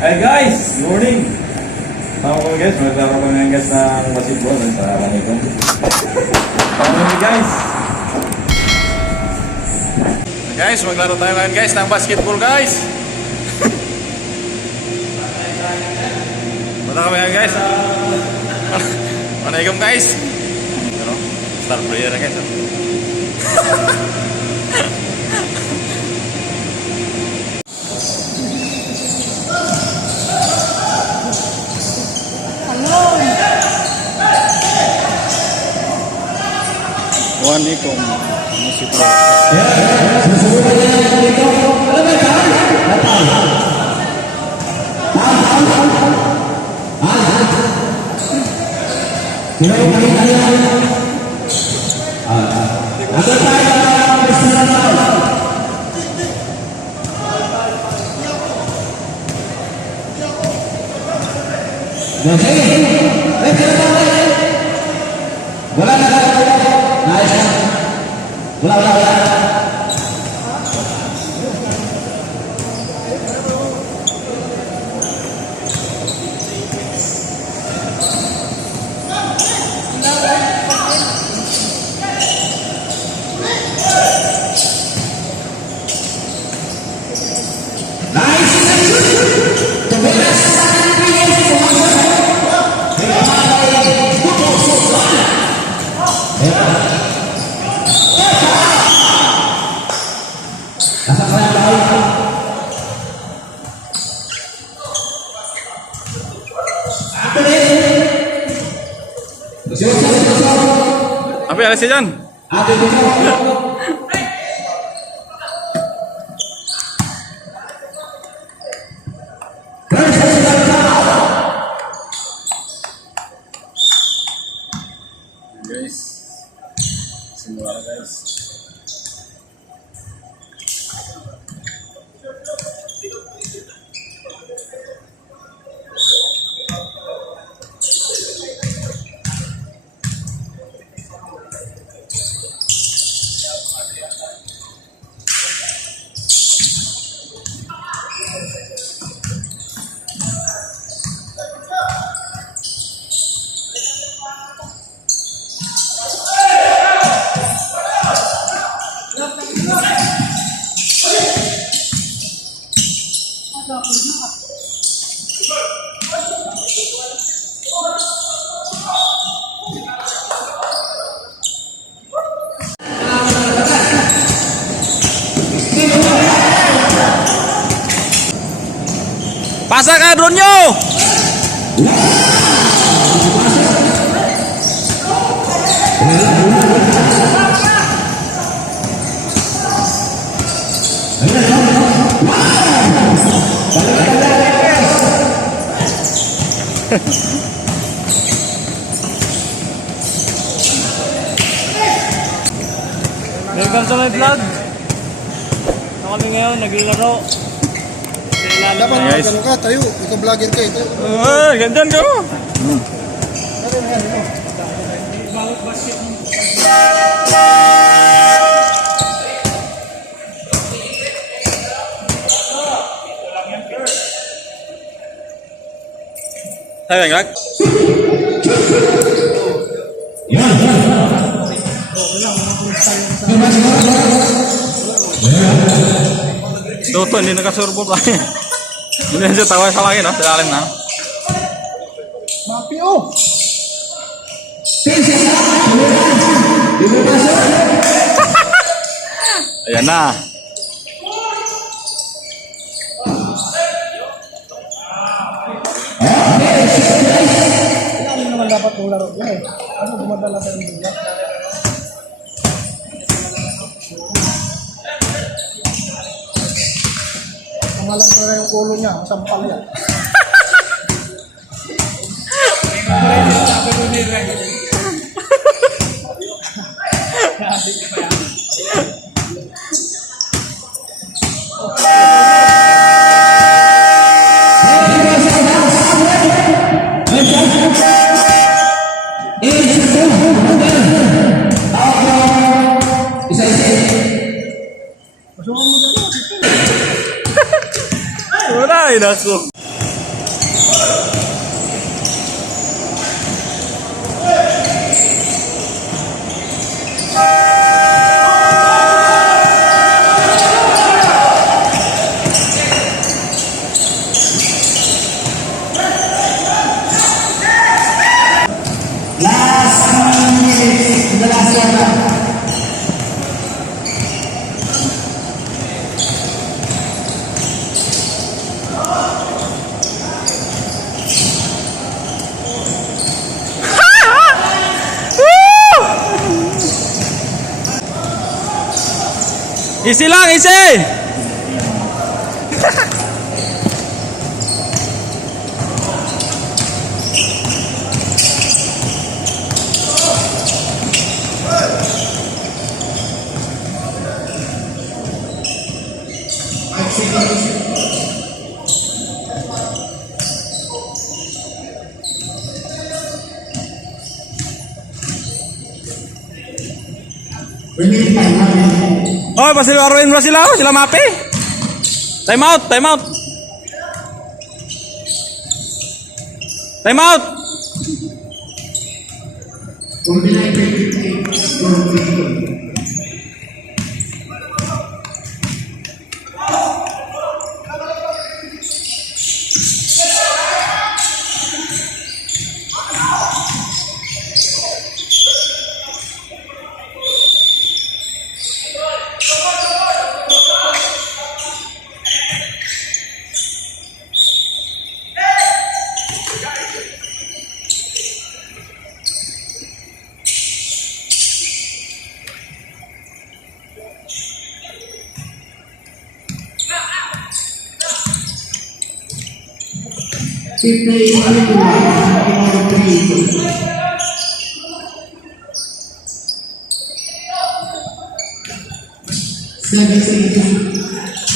Hey guys, good morning. Tama ko guys, maglaro kami ngayon guys ng basketball sa Manikon. Tama kami guys. Guys, maglaro tayo ngayon guys ng basketball guys. Punta kami ngayon guys. Manikon guys. Pero, star player na guys. Manikon musik apa ya sih Jan? Guys, semua guys. Pasang drone-nya. Welcome to my vlog. Kami ngayon naglalaro. Dapat guys, ganun ka, tayo. Ikaw vlogger ka ito. Gandan ka mo. Tayo ngak. Toto hindi nakasurbo pa. Hindi na siya tawa sa langit, no? Sa lalim na. Mapio! Ayan na. Ano naman dapat kung laro yan eh? Ano dumadala tayo ng bulat? Kamalan ko na yung ulo niya, sampal yan. Wala, inako. Last minutes, the last one. Easy lang, easy! Remaining time, 1 minute. Oh, pasilaruin mo sila, sila mapi. Time out, time out. Time out. Combination 58, goal critical. Fifty, 17.